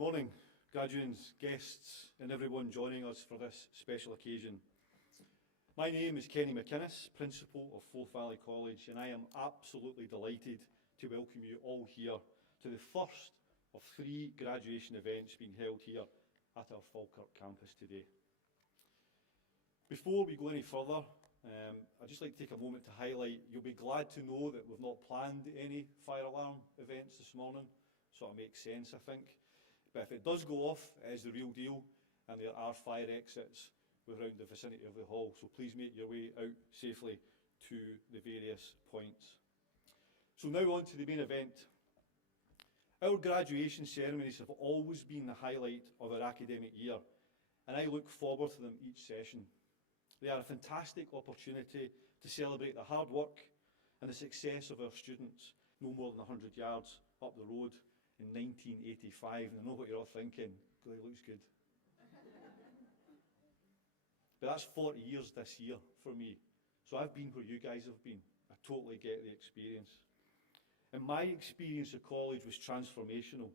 morning, graduates, guests, and everyone joining us for this special occasion. My name is Kenny McInnes, Principal of Forth Valley College, and I am absolutely delighted to welcome you all here to the first of 3 graduation events being held here at our Falkirk Campus today. Before we go any further, I'd just like to take a moment to highlight, you'll be glad to know that we've not planned any fire alarm events this morning. Sort of makes sense, I think. But if it does go off, it is the real deal, and there are fire exits around the vicinity of the hall, so please make your way out safely to the various points. So now on to the main event. Our graduation ceremonies have always been the highlight of our academic year, and I look forward to them each session. They are a fantastic opportunity to celebrate the hard work and the success of our students, no more than 100 yards up the road in 1985, and I know what you're all thinking, God, it looks good. But that's 40 years this year for me, so I've been where you guys have been. I totally get the experience. And my experience at college was transformational,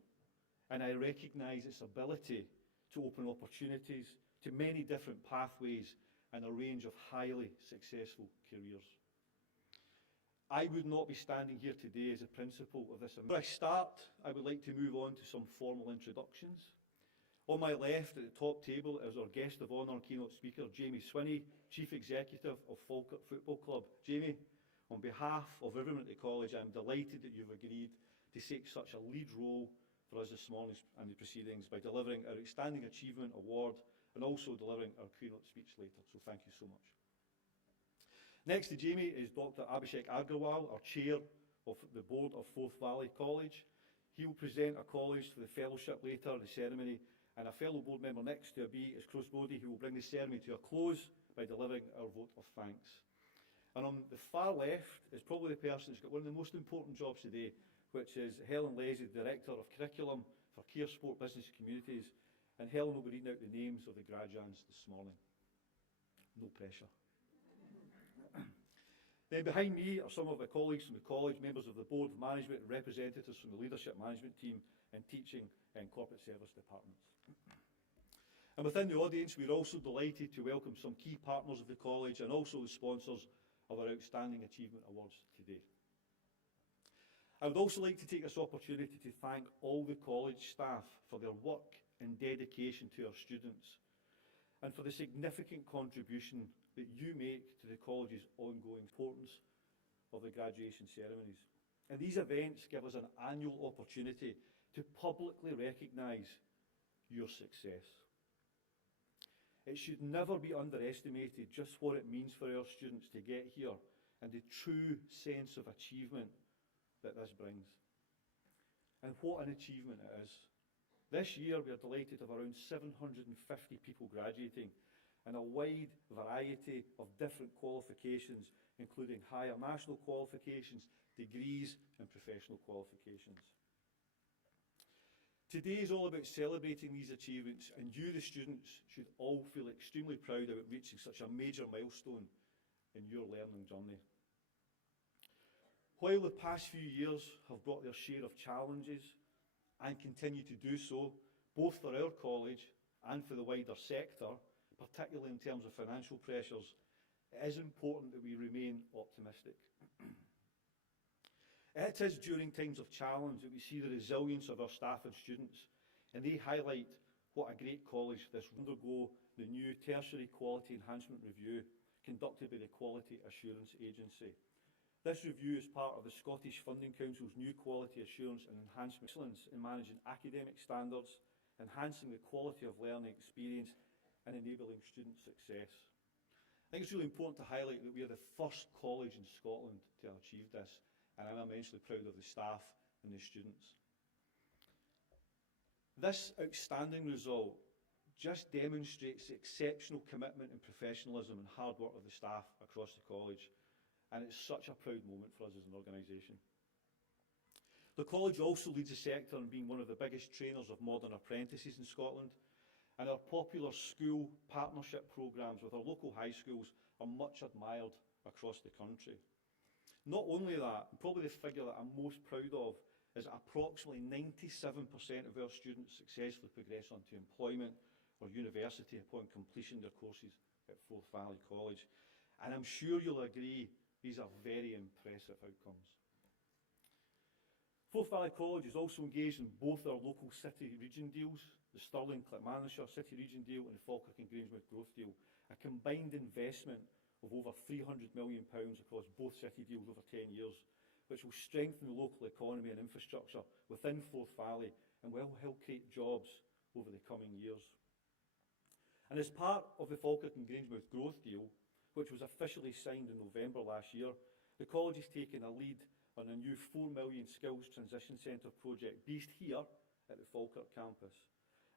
and I recognise its ability to open opportunities to many different pathways and a range of highly successful careers. I would not be standing here today as a principal of this. Before I start, I would like to move on to some formal introductions. On my left at the top table is our guest of honour and keynote speaker, Jamie Swinney, Chief Executive of Falkirk Football Club. Jamie, on behalf of everyone at the college, I'm delighted that you've agreed to take such a lead role for us this morning and the proceedings by delivering our Outstanding Achievement Award and also delivering our keynote speech later. So thank you so much. Next to Jamie is Dr. Abhishek Agarwal, our Chair of the Board of Forth Valley College. He will present a college to the fellowship later in the ceremony, and a fellow board member next to Abhi is Chris Bodie, who will bring the ceremony to a close by delivering our vote of thanks. And on the far left is probably the person who's got one of the most important jobs today, which is Helen Leslie, Director of Curriculum for Care, Sport, Business and Communities. And Helen will be reading out the names of the graduates this morning. No pressure. Then behind me are some of my colleagues from the college, members of the board of management and representatives from the leadership management team and teaching and corporate service departments. And within the audience, we're also delighted to welcome some key partners of the college and also the sponsors of our Outstanding Achievement Awards today. I would also like to take this opportunity to thank all the college staff for their work and dedication to our students and for the significant contribution that you make to the college's ongoing importance of the graduation ceremonies. And these events give us an annual opportunity to publicly recognise your success. It should never be underestimated just what it means for our students to get here and the true sense of achievement that this brings. And what an achievement it is. This year we are delighted to have around 750 people graduating and a wide variety of different qualifications, including higher national qualifications, degrees and professional qualifications. Today is all about celebrating these achievements, and you, the students, should all feel extremely proud about reaching such a major milestone in your learning journey. While the past few years have brought their share of challenges and continue to do so, both for our college and for the wider sector, particularly in terms of financial pressures, it is important that we remain optimistic. It is during times of challenge that we see the resilience of our staff and students, and they highlight what a great college this will undergo the new Tertiary Quality Enhancement Review conducted by the Quality Assurance Agency. This review is part of the Scottish Funding Council's new Quality Assurance and Enhancement excellence in managing academic standards, enhancing the quality of learning experience and enabling student success. I think it's really important to highlight that we are the first college in Scotland to have achieved this, and I'm immensely proud of the staff and the students. This outstanding result just demonstrates the exceptional commitment and professionalism and hard work of the staff across the college, and it's such a proud moment for us as an organisation. The college also leads the sector in being one of the biggest trainers of modern apprentices in Scotland, and our popular school partnership programmes with our local high schools are much admired across the country. Not only that, probably the figure that I'm most proud of is that approximately 97% of our students successfully progress on to employment or university upon completion of their courses at Forth Valley College. And I'm sure you'll agree these are very impressive outcomes. Forth Valley College is also engaged in both our local city region deals, the Stirling Clackmannanshire City Region deal and the Falkirk and Grangemouth Growth deal, a combined investment of over £300 million across both city deals over 10 years, which will strengthen the local economy and infrastructure within Forth Valley and will help create jobs over the coming years. And as part of the Falkirk and Grangemouth Growth deal, which was officially signed in November last year, the college has taken a lead on a new £4 million Skills Transition Centre project based here at the Falkirk Campus.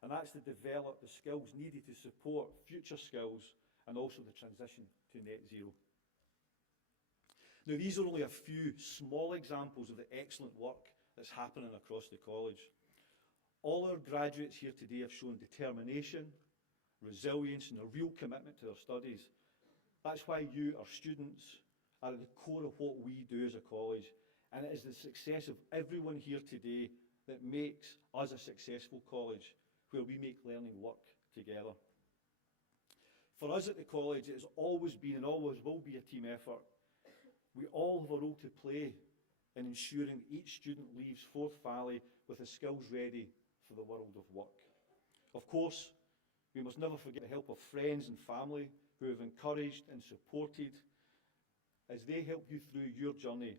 And that's to develop the skills needed to support future skills and also the transition to net zero. Now, these are only a few small examples of the excellent work that's happening across the college. All our graduates here today have shown determination, resilience, and a real commitment to their studies. That's why you, our students, are at the core of what we do as a college, and it is the success of everyone here today that makes us a successful college, where we make learning work together. For us at the college, it has always been and always will be a team effort. We all have a role to play in ensuring each student leaves Forth Valley with the skills ready for the world of work. Of course, we must never forget the help of friends and family who have encouraged and supported as they help you through your journey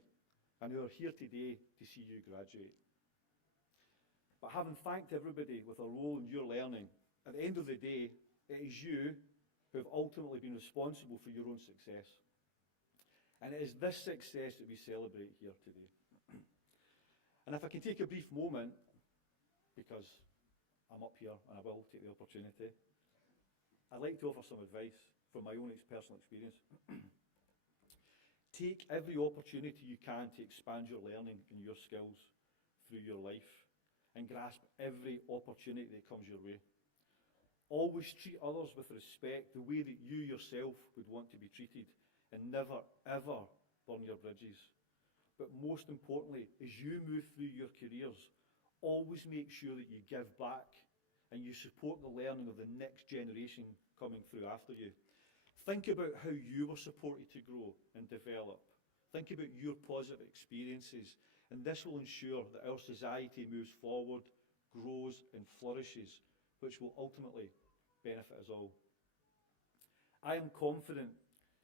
and who are here today to see you graduate. But having thanked everybody with a role in your learning, at the end of the day, it is you who have ultimately been responsible for your own success. And it is this success that we celebrate here today. And if I can take a brief moment, because I'm up here and I will take the opportunity, I'd like to offer some advice from my own personal experience. Take every opportunity you can to expand your learning and your skills through your life, and grasp every opportunity that comes your way. Always treat others with respect, the way that you yourself would want to be treated, and never ever burn your bridges. But most importantly, as you move through your careers, always make sure that you give back and you support the learning of the next generation coming through after you. Think about how you were supported to grow and develop. Think about your positive experiences, and this will ensure that our society moves forward, grows and flourishes, which will ultimately benefit us all. I am confident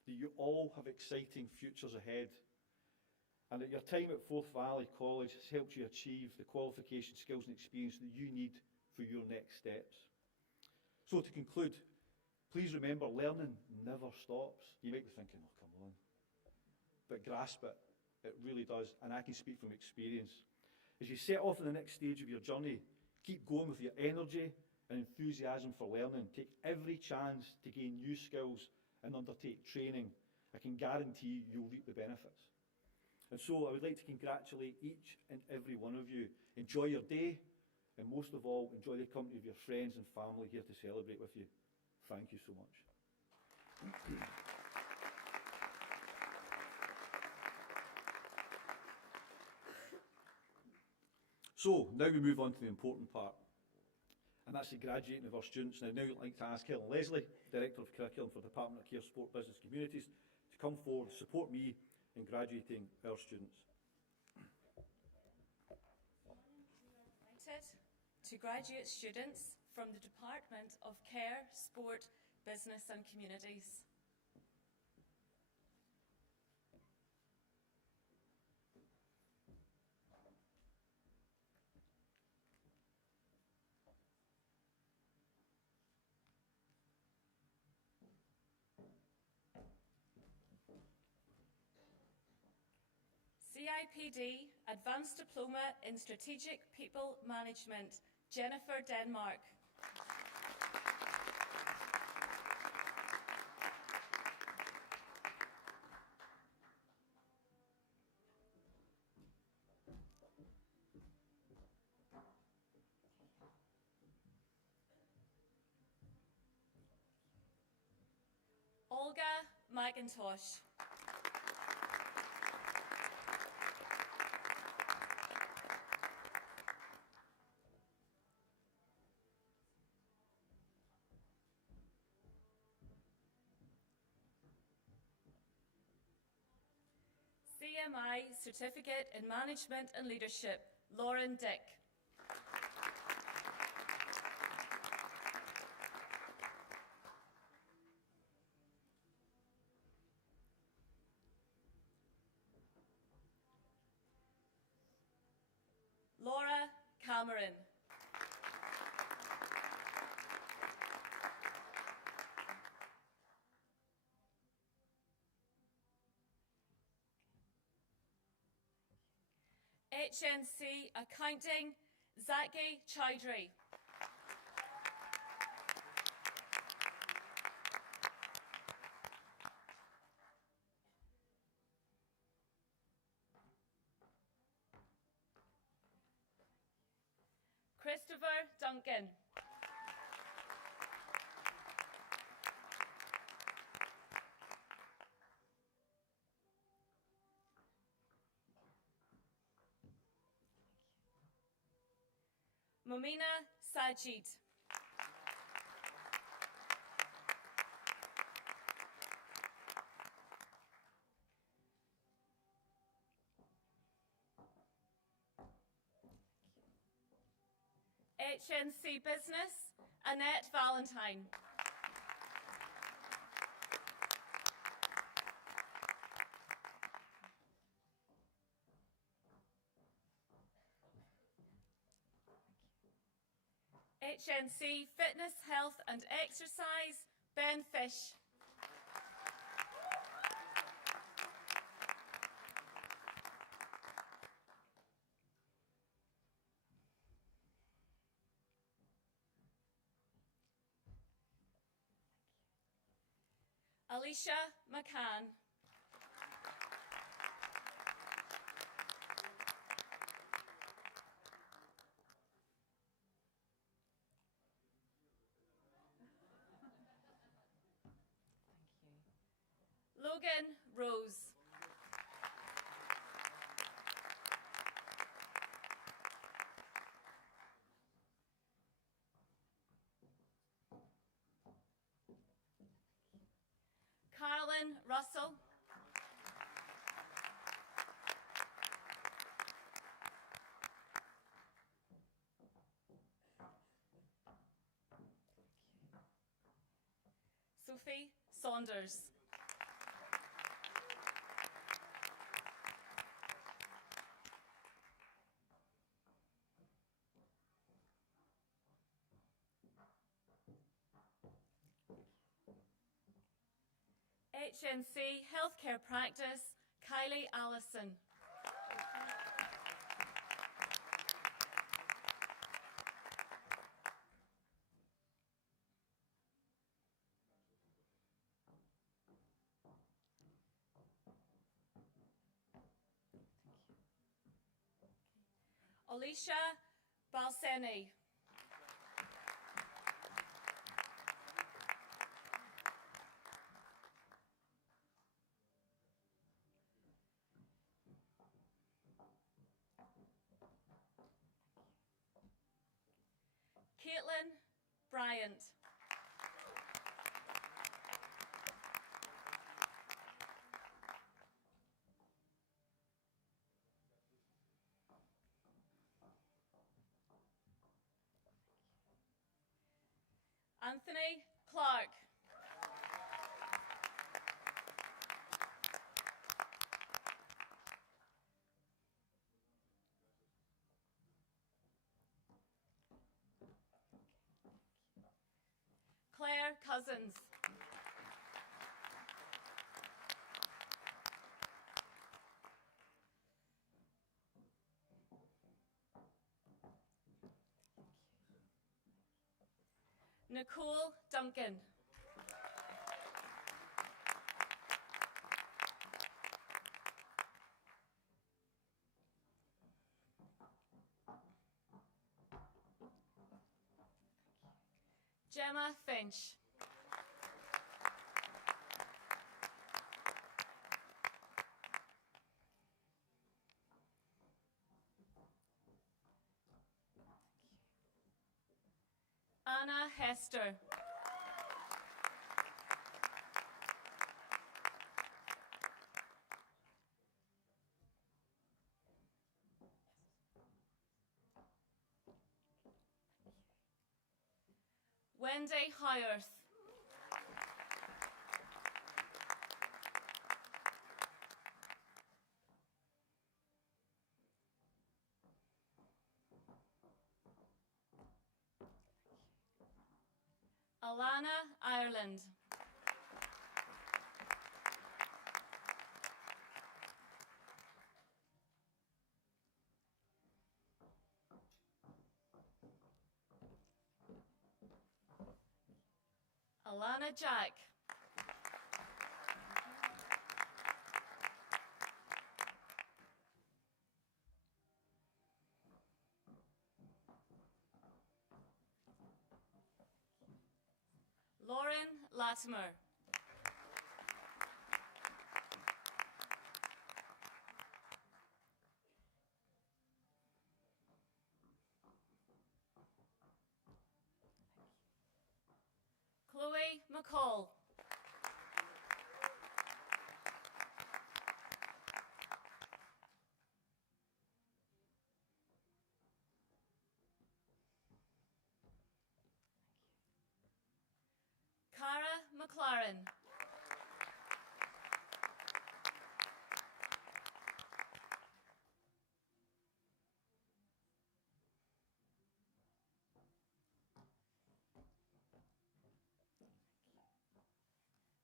that you all have exciting futures ahead, and that your time at Forth Valley College has helped you achieve the qualifications, skills and experience that you need for your next steps. So to conclude, please remember, learning never stops. You might be thinking, oh, come on. But grasp it. It really does, and I can speak from experience. As you set off on the next stage of your journey, keep going with your energy and enthusiasm for learning. Take every chance to gain new skills and undertake training. I can guarantee you'll reap the benefits. And so I would like to congratulate each and every one of you. Enjoy your day, and most of all, enjoy the company of your friends and family here to celebrate with you. Thank you so much. So, now we move on to the important part, and that's the graduating of our students. Now I'd like to ask Helen Leslie, Director of Curriculum for the Department of Care, Sport, Business Communities, to come forward and support me in graduating our students. Invited to graduate students from the Department of Care, Sport, Business and Communities. CIPD Advanced Diploma in Strategic People Management, Jennifer Denmark. Olga McIntosh. CMI Certificate in Management and Leadership, Lauren Dick. Laura Cameron. HNC Accounting, Zaki Chowdhury. Christopher Duncan. Momina Sajid. HNC Business, Annette Valentine. HNC Fitness, Health and Exercise, Ben Fish. Alicia McCann. Logan Rose. Carolyn Russell. Sophie Saunders. HNC Healthcare Practice, Kylie Allison. Alicia Balseni. Caitlin Bryant. Anthony Clark. Claire Cousins. Nicole Duncan. Gemma Finch. Anna Hester. Cindy Howarth. Alana Ireland. Alana Jack. Lauren Latimer. Chloe McCall. Cara McLaren.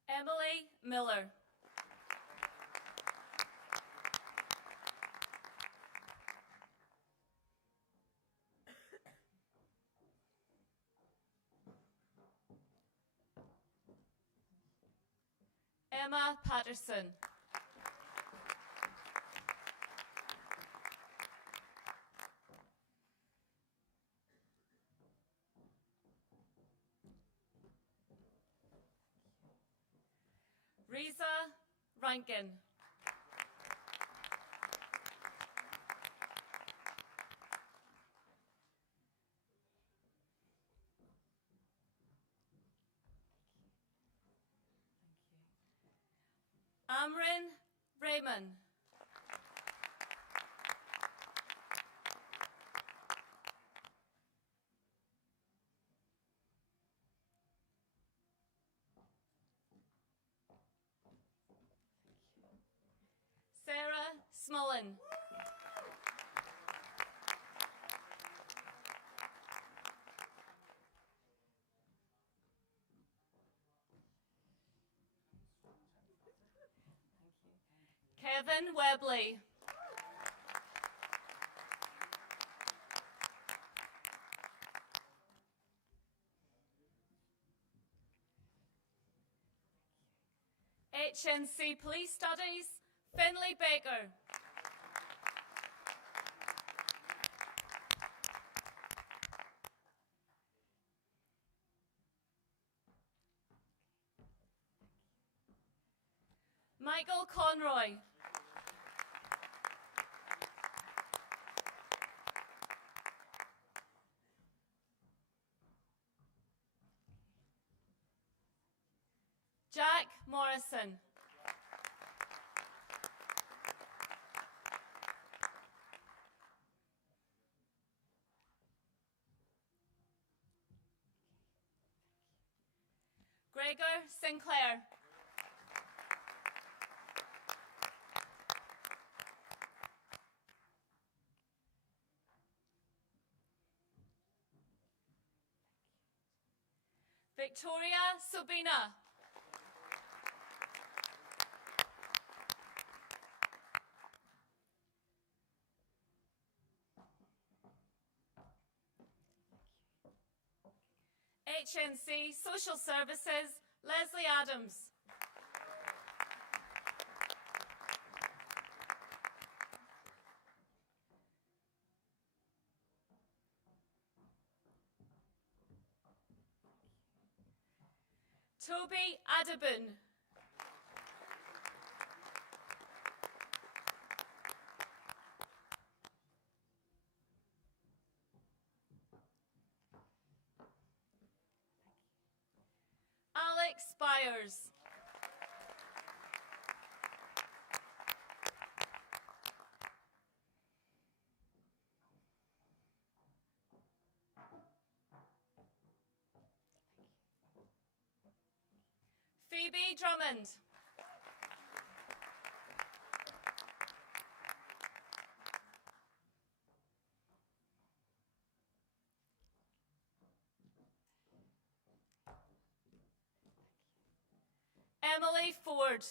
Emily Miller. Emma Patterson. Risa Rankin. Amrin Raymond. Sarah Smullen. Kevin Webley. HNC Police Studies, Finlay Baker. Michael Conroy. Jack Morrison. Gregor Sinclair. Victoria Sabina. HNC Social Services, Leslie Adams. Toby Adabun. Alex Byers. Phoebe Drummond. Emily Ford.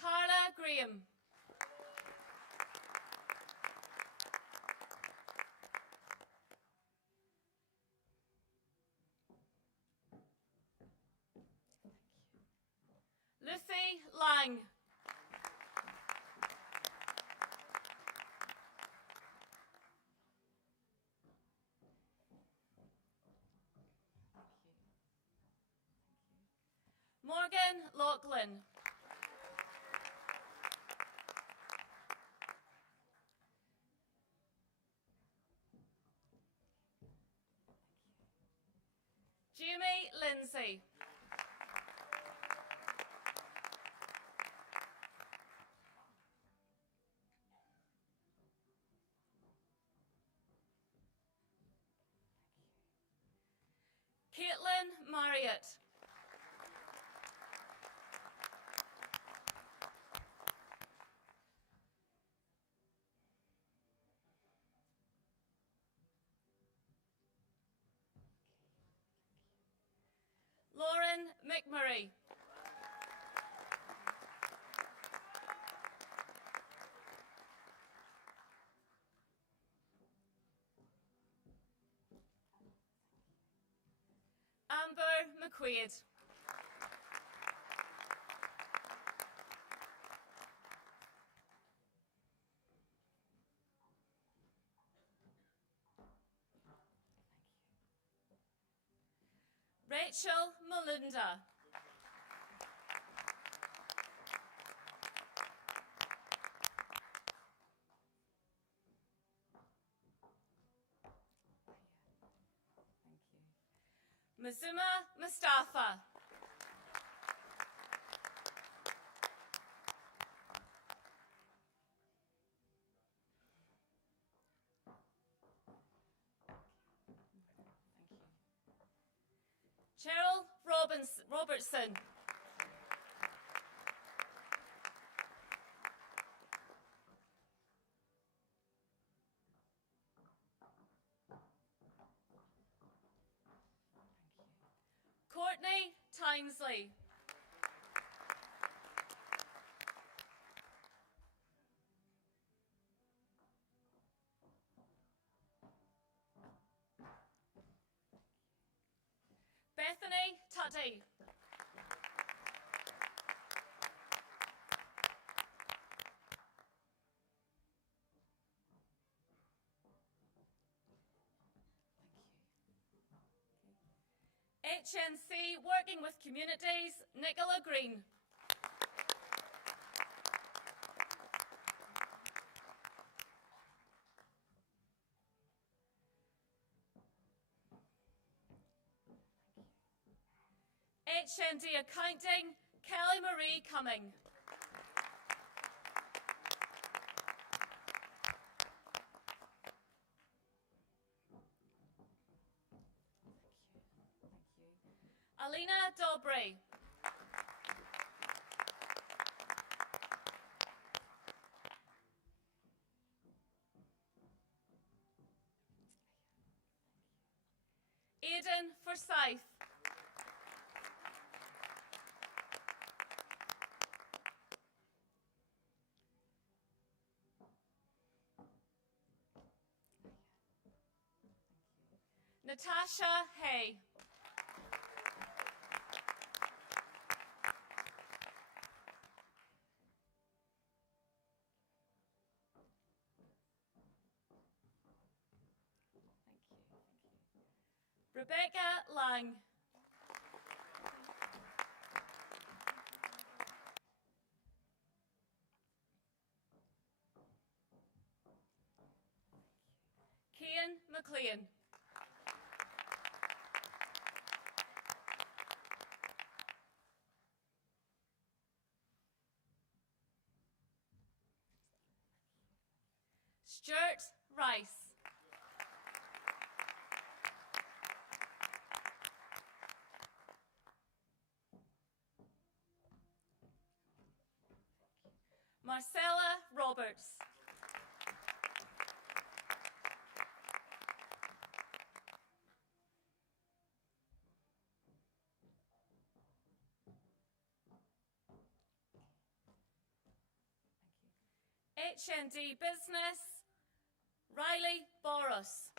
Carla Graham. Lucy Lang. Morgan Loughlin. Jamie Lindsay. Caitlin Marriott. Lauren McMurray. Amber McQuaid. Rachel Malunda. Mazuma Mustafa. Cheryl Robertson. Courtney Timesley. Bethany Tutty. HNC Working with Communities, Nicola Green. HND Accounting, Kelly Marie Cumming. Alina Dobry. Aidan Forsyth. Natasha Hay. Rebecca Lang. Cian McLean. Stuart Rice. Marcella Roberts. HND Business, Riley Boros.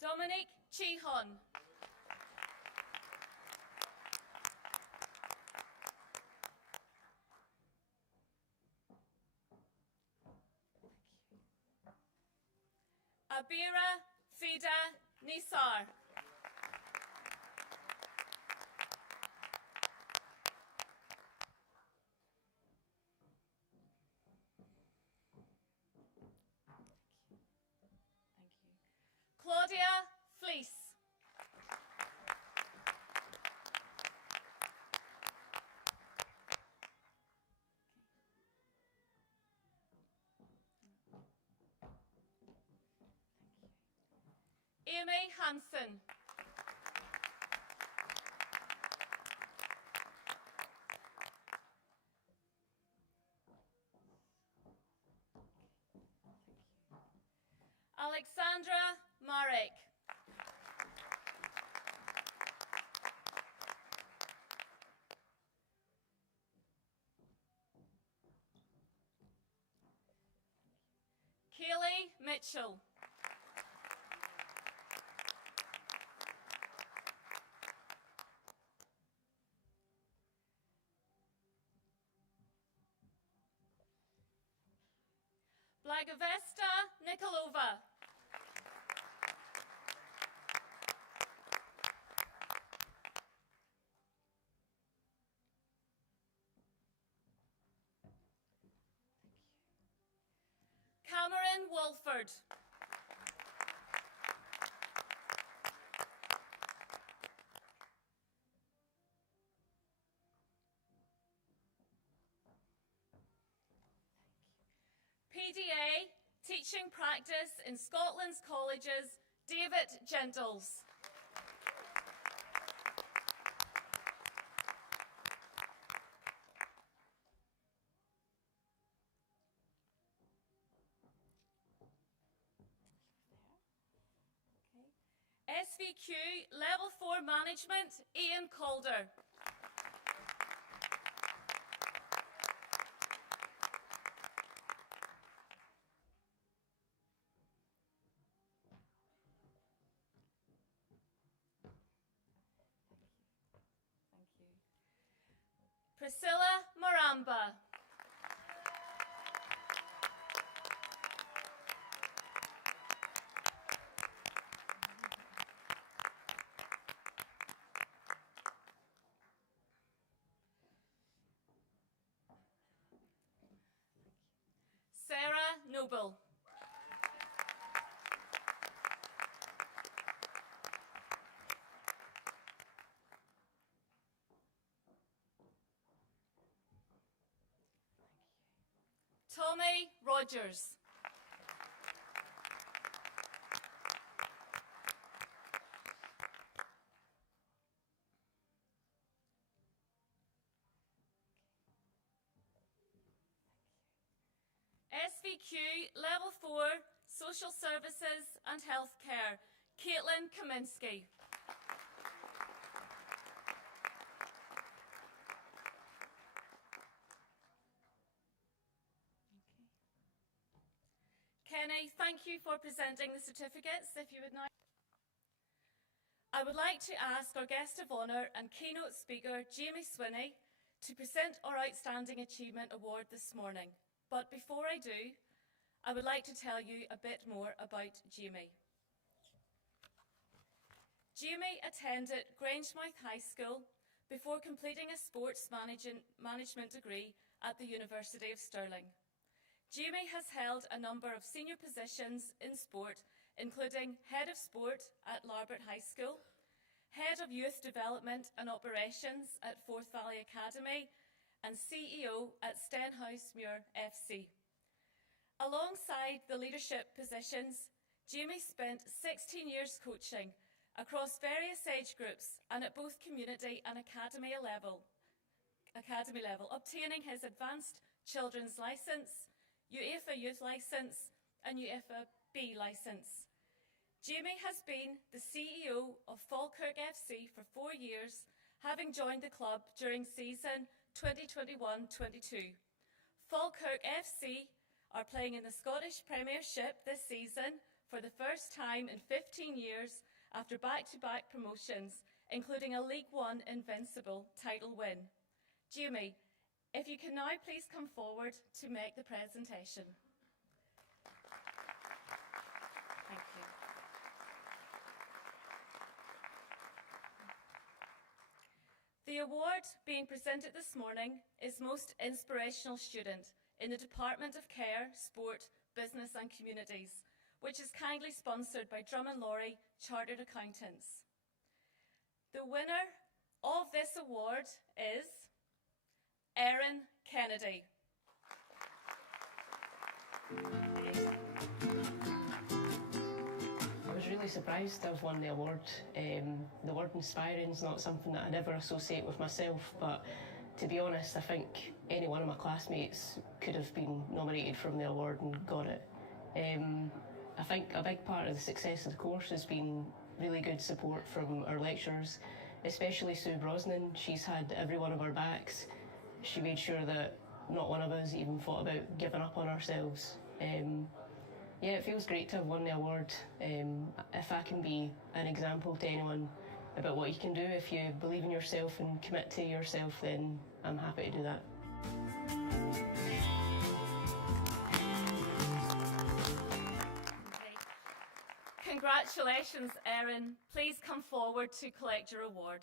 Dominic Chihon. Abira Fida Nisar. Claudia Fleece. Amy Hansen. Alexandra Marek. Kaylee Mitchell. Blagovesta Nikolova. Cameron Wolford. PDA, Teaching Practice in Scotland's Colleges, David Gentles. SVQ Level 4 Management, Ian Calder. Priscilla Maramba. Sarah Noble. Tommy Rogers. SVQ Level 4 Social Services and Healthcare, Caitlin Kaminsky. Kenny, thank you for presenting the certificates. If you would now. I would like to ask our guest of honour and keynote speaker, Jamie Swinney, to present our Outstanding Achievement Award this morning. But before I do, I would like to tell you a bit more about Jamie. Jamie attended Grangemouth High School before completing a sports management degree at the University of Stirling. Jamie has held a number of senior positions in sport, including Head of Sport at Larbert High School, Head of Youth Development and Operations at Forth Valley Academy, and CEO at Stenhousemuir FC. Alongside the leadership positions, Jamie spent 16 years coaching across various age groups and at both community and academy level, obtaining his Advanced Children's Licence, UEFA Youth Licence and UEFA B Licence. Jamie has been the CEO of Falkirk FC for 4 years, having joined the club during season 2021-22. Falkirk FC are playing in the Scottish Premiership this season for the first time in 15 years after back-to-back promotions, including a League One Invincible title win. Jamie, if you can now please come forward to make the presentation. Thank you. The award being presented this morning is Most Inspirational Student in the Department of Care, Sport, Business and Communities, which is kindly sponsored by Drummond Laurie Chartered Accountants. The winner of this award is Erin Kennedy. I was really surprised to have won the award. The word inspiring is not something that I'd ever associate with myself, but to be honest, I think any one of my classmates could have been nominated from the award and got it. I think a big part of the success of the course has been really good support from our lecturers, especially Sue Brosnan. She's had every one of our backs. She made sure that not one of us even thought about giving up on ourselves. Yeah, it feels great to have won the award. If I can be an example to anyone about what you can do if you believe in yourself and commit to yourself, then I'm happy to do that. Congratulations, Erin. Please come forward to collect your award.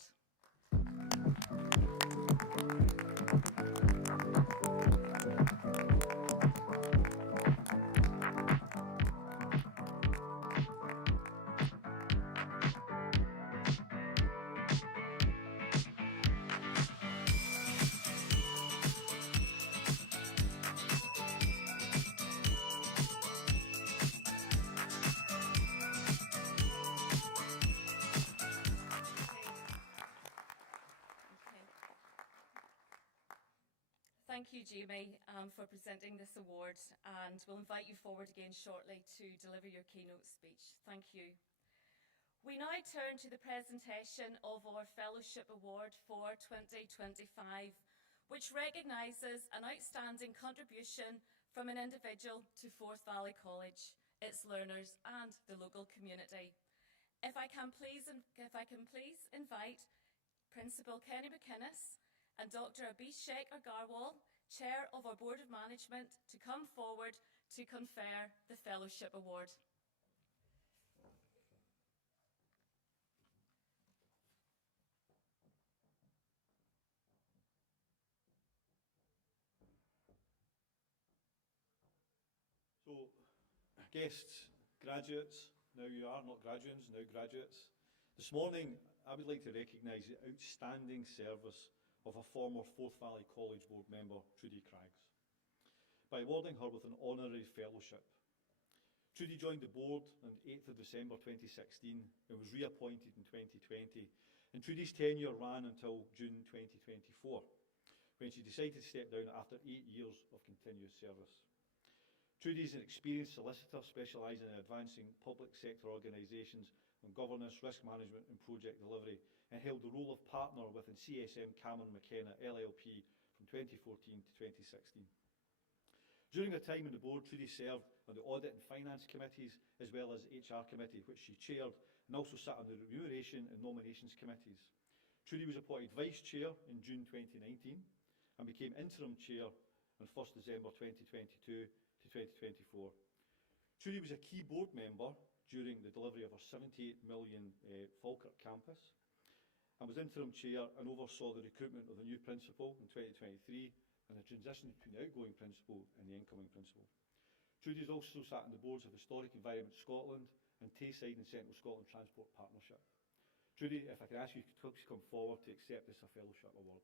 Thank you, Jamie, for presenting this award, and we'll invite you forward again shortly to deliver your keynote speech. Thank you. We now turn to the presentation of our Fellowship Award for 2025, which recognises an outstanding contribution from an individual to Forth Valley College, its learners and the local community. If I can please invite Principal Kenny McInnes and Dr. Abhishek Agarwal, Chair of our Board of Management, to come forward to confer the Fellowship Award. So, guests, graduates, now you are not graduates, now graduates. This morning, I would like to recognise the outstanding service of a former Forth Valley College Board member, Trudy Craggs, by awarding her with an honorary fellowship. Trudy joined the board on 8th of December 2016 and was reappointed in 2020, and Trudy's tenure ran until June 2024, when she decided to step down after 8 years of continuous service. Trudy is an experienced solicitor specialising in advancing public sector organisations on governance, risk management and project delivery, and held the role of partner within CSM Cameron McKenna LLP from 2014 to 2016. During her time on the board, Trudy served on the Audit and Finance Committees as well as HR Committee, which she chaired, and also sat on the Remuneration and Nominations Committees. Trudy was appointed Vice Chair in June 2019 and became Interim Chair on 1st December 2022 to 2024. Trudy was a key board member during the delivery of our £78 million Falkirk Campus, and was Interim Chair and oversaw the recruitment of the new Principal in 2023 and the transition between the outgoing Principal and the incoming Principal. Trudy has also sat on the boards of Historic Environment Scotland and Tayside and Central Scotland Transport Partnership. Trudy, if I could ask you to come forward to accept this fellowship award.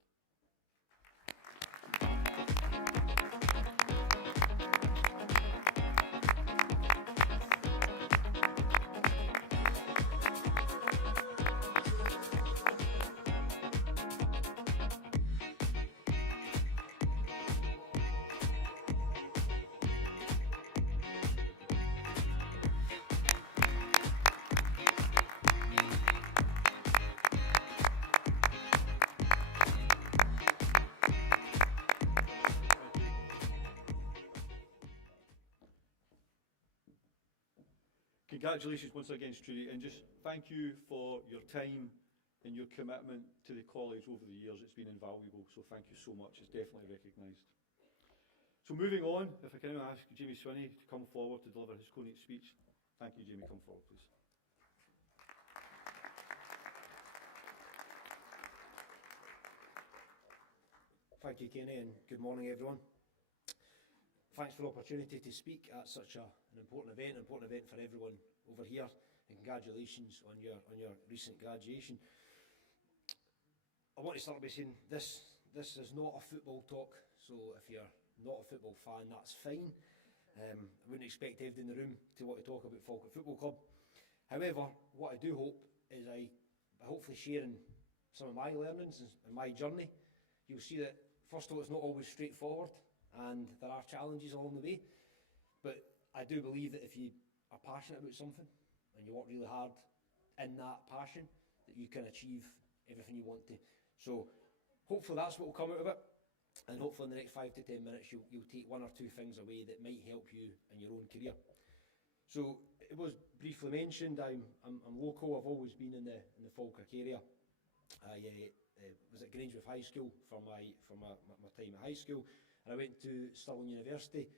Congratulations once again, Trudy, and just thank you for your time and your commitment to the college over the years. It's been invaluable, so thank you so much. It's definitely recognised. So moving on, if I can now ask Jamie Swinney to come forward to deliver his keynote speech. Thank you, Jamie. Come forward, please. Thank you, Kenny, and good morning, everyone. Thanks for the opportunity to speak at such an important event for everyone over here, and congratulations on your recent graduation. I want to start by saying this is not a football talk, so if you're not a football fan, that's fine. I wouldn't expect everybody in the room to want to talk about Falkirk Football Club. However, what I do hope is by hopefully sharing some of my learnings and my journey, you'll see that first of all, it's not always straightforward, and there are challenges along the way, but I do believe that if you are passionate about something and you work really hard in that passion, that you can achieve everything you want to. So hopefully that's what will come out of it, and hopefully in the next 5 to 10 minutes you'll take one or two things away that might help you in your own career. So it was briefly mentioned, I'm local. I've always been in the Falkirk area. I was at Grangemouth High School for my time at high school, and I went to Stirling University.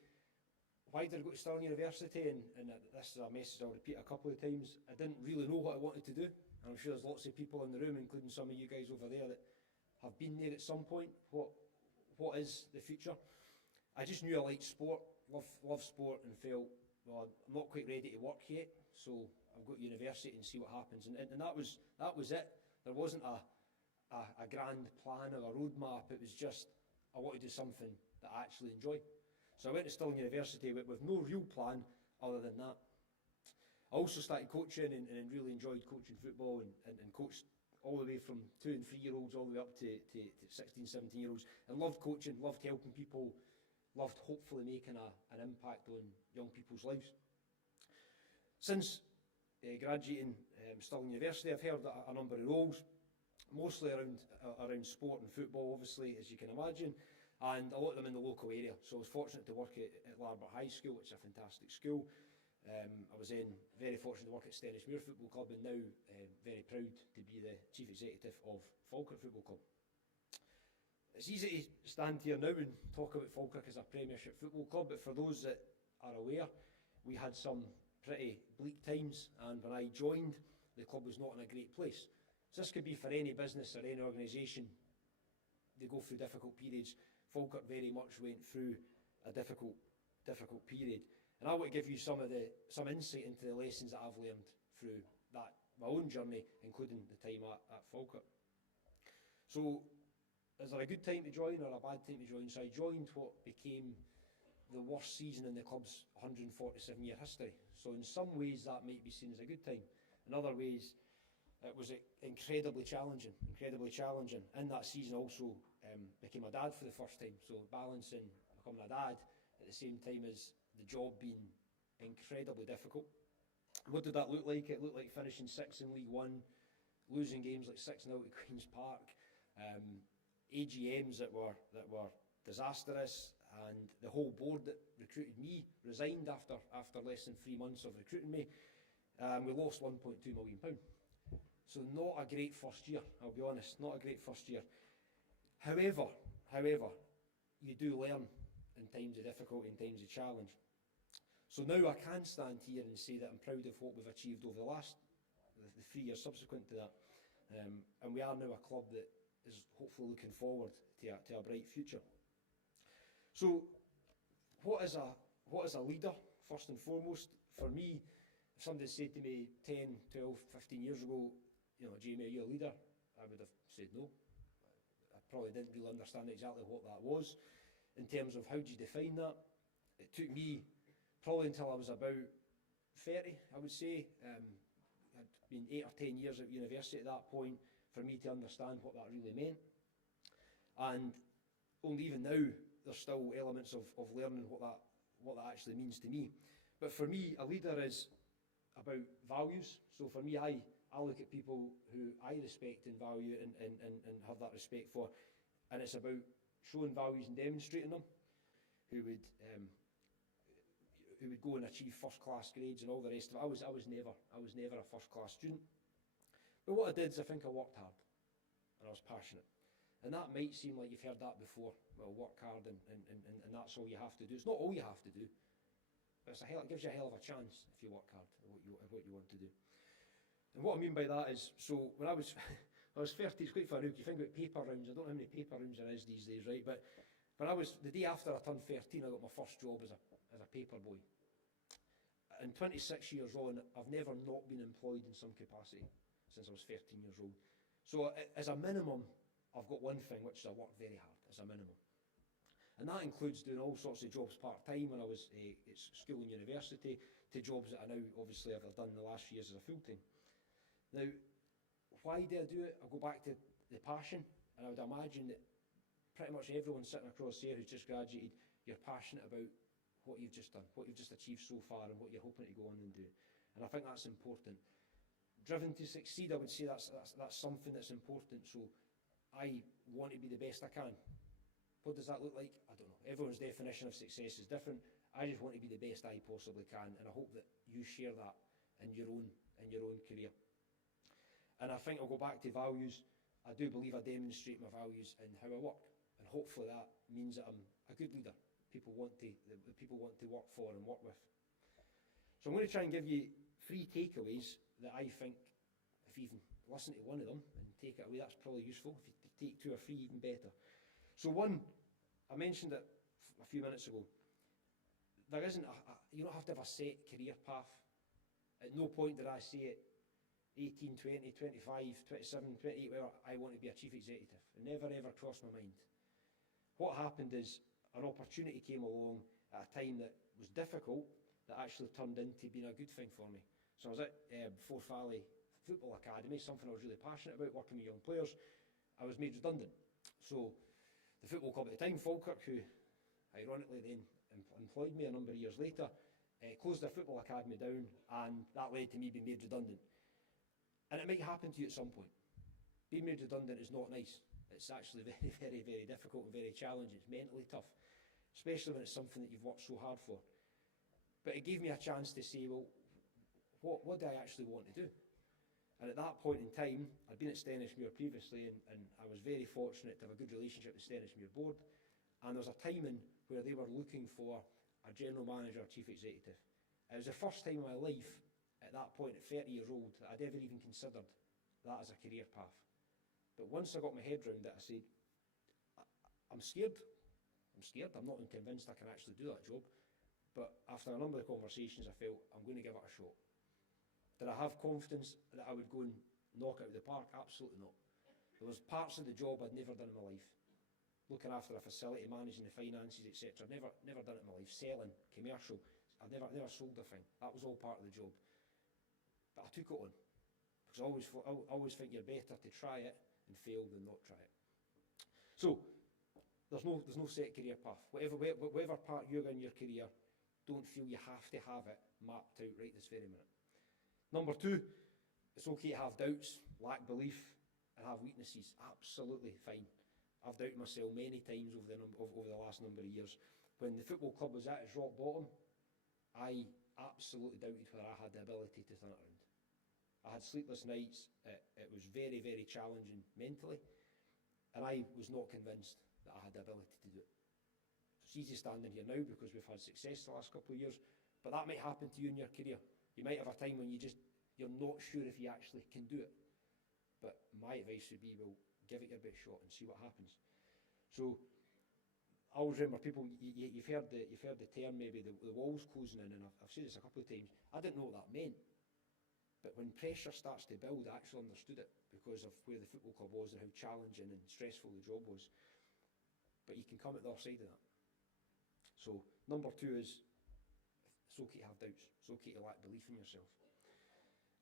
Why did I go to Stirling University? And this is a message I'll repeat a couple of times. I didn't really know what I wanted to do, and I'm sure there's lots of people in the room, including some of you guys over there, that have been there at some point. What is the future? I just knew I liked sport, love sport, and felt, well, I'm not quite ready to work yet, so I'll go to university and see what happens. And that was it. There wasn't a grand plan or a roadmap. It was just, I want to do something that I actually enjoy. So I went to Stirling University with no real plan other than that. I also started coaching and really enjoyed coaching football and coached all the way from 2 and 3 year olds all the way up to 16, 17 year olds, and loved coaching, loved helping people, loved hopefully making an impact on young people's lives. Since graduating Stirling University, I've held a number of roles, mostly around sport and football, obviously, as you can imagine, and a lot of them in the local area. So I was fortunate to work at Larbert High School, which is a fantastic school. I was then very fortunate to work at Stennismuir Football Club, and now very proud to be the Chief Executive of Falkirk Football Club. It's easy to stand here now and talk about Falkirk as a Premiership football club, but for those that are aware, we had some pretty bleak times, and when I joined, the club was not in a great place. So this could be for any business or any organisation. They go through difficult periods. Falkirk very much went through a difficult period. And I want to give you some insight into the lessons that I've learned through my own journey, including the time at Falkirk. So, is there a good time to join or a bad time to join? So I joined what became the worst season in the club's 147-year history. So in some ways that might be seen as a good time. In other ways, it was incredibly challenging. In that season also became a dad for the first time. So balancing becoming a dad at the same time as the job being incredibly difficult. What did that look like? It looked like finishing 6th in League One, losing games like 6-0 at Queen's Park, AGMs that were disastrous, and the whole board that recruited me resigned after less than 3 months of recruiting me. We lost £1.2 million. So not a great first year, I'll be honest, not a great first year. However, you do learn in times of difficulty, in times of challenge. So now I can stand here and say that I'm proud of what we've achieved over the 3 years subsequent to that. And we are now a club that is hopefully looking forward to a bright future. So what is a leader, first and foremost? For me, If somebody said to me 10, 12, 15 years ago, you know, Jamie, are you a leader? I would have said no. I probably didn't really understand exactly what that was. In terms of how do you define that, it took me probably until I was about 30, I would say. I'd been 8 or 10 years at university at that point for me to understand what that really meant. And only even now, there's still elements of learning what that actually means to me. But for me, a leader is about values. So for me, I look at people who I respect and value and have that respect for, and it's about showing values and demonstrating them, who would go and achieve first-class grades and all the rest of it. I was never a first-class student. But what I did is I think I worked hard, and I was passionate. And that might seem like you've heard that before. Well, work hard and that's all you have to do. It's not all you have to do, but it gives you a hell of a chance if you work hard at what you want to do. And what I mean by that is, so when I was 30, it's quite funny, if you think about paper rounds, I don't know how many paper rounds there is these days, right? But when the day after I turned 13, I got my first job as a paper boy. And 26 years on, I've never not been employed in some capacity since I was 13 years old. So as a minimum, I've got one thing, which is I work very hard, as a minimum. And that includes doing all sorts of jobs part-time when I was at school and university, to jobs that I now obviously have done in the last few years as a full-time. Now, why do I do it? I go back to the passion, and I would imagine that pretty much everyone sitting across here who's just graduated, you're passionate about what you've just done, what you've just achieved so far, and what you're hoping to go on and do. And I think that's important. Driven to succeed, I would say that's something that's important. So I want to be the best I can. What does that look like? I don't know. Everyone's definition of success is different. I just want to be the best I possibly can, and I hope that you share that in your own career. And I think I'll go back to values. I do believe I demonstrate my values in how I work, and hopefully that means that I'm a good leader. People want to work for and work with. So I'm going to try and give you 3 takeaways that I think, if you even listen to one of them and take it away, that's probably useful. If you take 2 or 3, even better. So one, I mentioned it a few minutes ago. There isn't you don't have to have a set career path. At no point did I say at 18, 20, 25, 27, 28, where I want to be a chief executive. It never ever crossed my mind. What happened is an opportunity came along at a time that was difficult, that actually turned into being a good thing for me. So I was at Forth Valley Football Academy, something I was really passionate about, working with young players. I was made redundant. So the football club at the time, Falkirk, who ironically then employed me a number of years later, closed their football academy down, and that led to me being made redundant. And it might happen to you at some point. Being made redundant is not nice. It's actually very, very, very difficult and very challenging. It's mentally tough, especially when it's something that you've worked so hard for. But it gave me a chance to say, well, what do I actually want to do? And at that point in time, I'd been at Stennismuir previously, and I was very fortunate to have a good relationship with the Stennismuir board. And there was a timing where they were looking for a general manager or chief executive. It was the first time in my life, at that point, at 30 years old, that I'd ever even considered that as a career path. But once I got my head round it, I said, I'm scared. I'm not convinced I can actually do that job. But after a number of conversations, I felt I'm going to give it a shot. Did I have confidence that I would go and knock it out of the park? Absolutely not. There was parts of the job I'd never done in my life. Looking after a facility, managing the finances, etc. I've never done it in my life. Selling, commercial. I've never sold a thing. That was all part of the job. But I took it on. Because I always think you're better to try it and fail than not try it. So, there's no set career path. Whatever part you're in your career, don't feel you have to have it mapped out right this very minute. Number 2, it's okay to have doubts, lack belief, and have weaknesses. Absolutely fine. I've doubted myself many times over the last number of years. When the football club was at its rock bottom, I absolutely doubted whether I had the ability to turn it around. I had sleepless nights. It was very, very challenging mentally, and I was not convinced that I had the ability to do it. It's easy standing here now because we've had success the last couple of years, but that might happen to you in your career. You might have a time when you're not sure if you actually can do it. But my advice would be, well, give it your best shot and see what happens. So I always remember people, you've heard the term maybe the walls closing in, and I've said this a couple of times. I didn't know what that meant. But when pressure starts to build, I actually understood it because of where the football club was and how challenging and stressful the job was. But you can come at the other side of that. So number 2 is, it's okay to have doubts. It's okay to lack belief in yourself.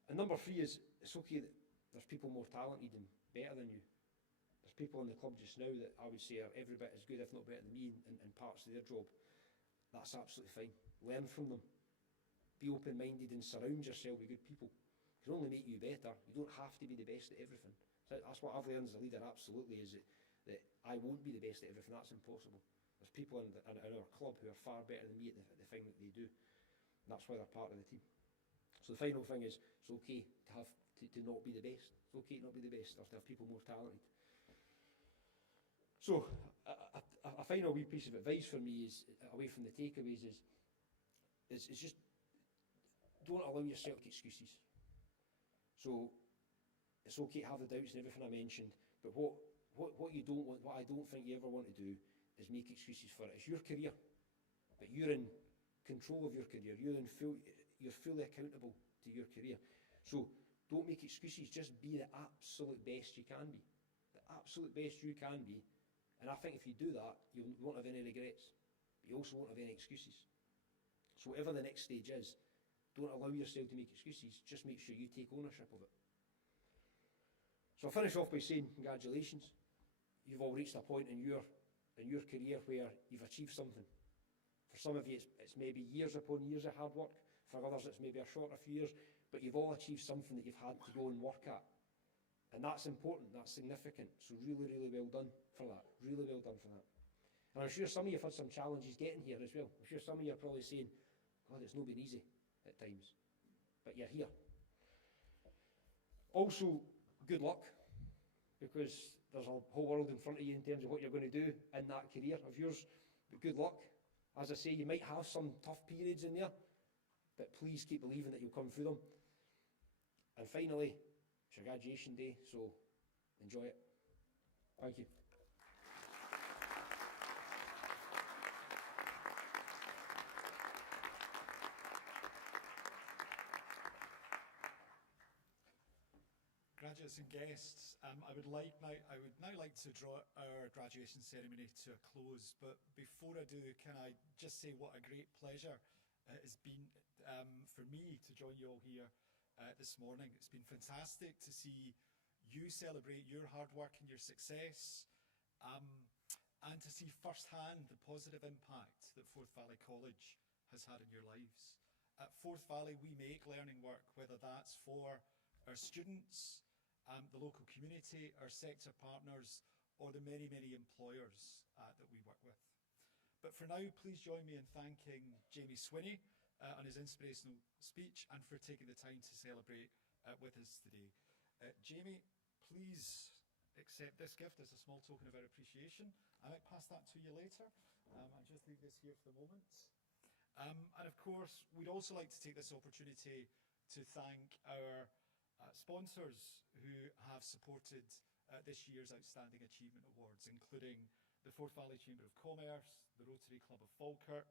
And number 3 is, it's okay that there's people more talented and better than you. There's people in the club just now that I would say are every bit as good, if not better than me, in parts of their job. That's absolutely fine. Learn from them. Be open-minded and surround yourself with good people. It can only make you better. You don't have to be the best at everything. So that's what I've learned as a leader, absolutely, is that I won't be the best at everything. That's impossible. There's people in our club who are far better than me at the thing that they do. And that's why they're part of the team. So the final thing is, it's okay to not be the best. It's okay to not be the best, or to have people more talented. So, a final wee piece of advice for me is, away from the takeaways, is just don't allow yourself to excuses. So, it's okay to have the doubts and everything I mentioned, but what you don't want, what I don't think you ever want to do, is make excuses for it. It's your career, but you're in control of your career. You're fully accountable to your career. So, don't make excuses. Just be the absolute best you can be. The absolute best you can be. And I think if you do that, you won't have any regrets. But you also won't have any excuses. So whatever the next stage is, don't allow yourself to make excuses. Just make sure you take ownership of it. So I'll finish off by saying congratulations. You've all reached a point in your career where you've achieved something. For some of you, it's maybe years upon years of hard work. For others, it's maybe a shorter few years. But you've all achieved something that you've had to go and work at. And that's important, that's significant. So really, really well done for that. Really well done for that. And I'm sure some of you have had some challenges getting here as well. I'm sure some of you are probably saying, God, it's not been easy at times. But you're here. Also, good luck, because there's a whole world in front of you in terms of what you're going to do in that career of yours. But good luck. As I say, you might have some tough periods in there, but please keep believing that you'll come through them. And finally, it's your graduation day, so enjoy it. Thank you. Graduates and guests, I would now like to draw our graduation ceremony to a close. But before I do, can I just say what a great pleasure it has been for me to join you all here this morning. It's been fantastic to see you celebrate your hard work and your success, and to see firsthand the positive impact that Forth Valley College has had in your lives. At Forth Valley, we make learning work, whether that's for our students, the local community, our sector partners, or the many, many employers that we work with. But for now, please join me in thanking Jamie Swinney on his inspirational speech and for taking the time to celebrate with us today. Jamie, please accept this gift as a small token of our appreciation. I might pass that to you later. I'll just leave this here for the moment. And of course, we'd also like to take this opportunity to thank our sponsors who have supported this year's Outstanding Achievement Awards, including the Forth Valley Chamber of Commerce, the Rotary Club of Falkirk,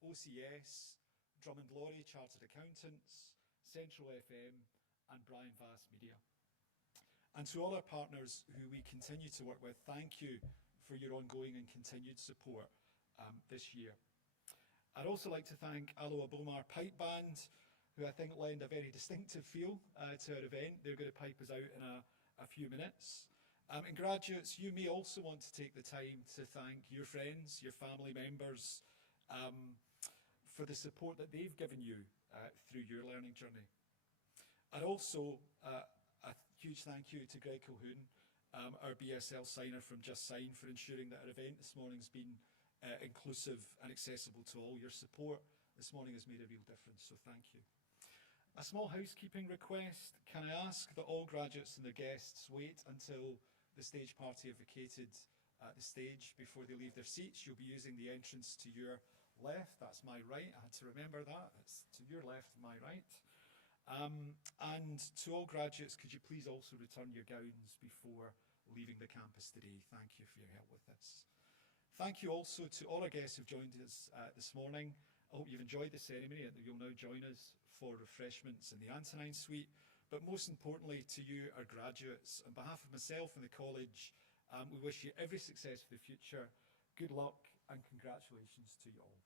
OCS, Drummond Laurie Chartered Accountants, Central FM, and Brian Vass Media. And to all our partners who we continue to work with, thank you for your ongoing and continued support this year. I'd also like to thank Aloha Bomar Pipe Band, who I think lend a very distinctive feel to our event. They're going to pipe us out in a few minutes. And graduates, you may also want to take the time to thank your friends, your family members, for the support that they've given you through your learning journey. And also, a huge thank you to Greg Colhoun, our BSL signer from Just Sign, for ensuring that our event this morning has been inclusive and accessible to all. Your support this morning has made a real difference, so thank you. A small housekeeping request. Can I ask that all graduates and their guests wait until the stage party have vacated the stage before they leave their seats? You'll be using the entrance to your left. That's my right. I had to remember that. It's to your left, my right. And to all graduates, could you please also return your gowns before leaving the campus today? Thank you for your help with this. Thank you also to all our guests who've joined us this morning. I hope you've enjoyed the ceremony and that you'll now join us for refreshments in the Antonine Suite. But most importantly to you, our graduates, on behalf of myself and the college, we wish you every success for the future. Good luck and congratulations to you all.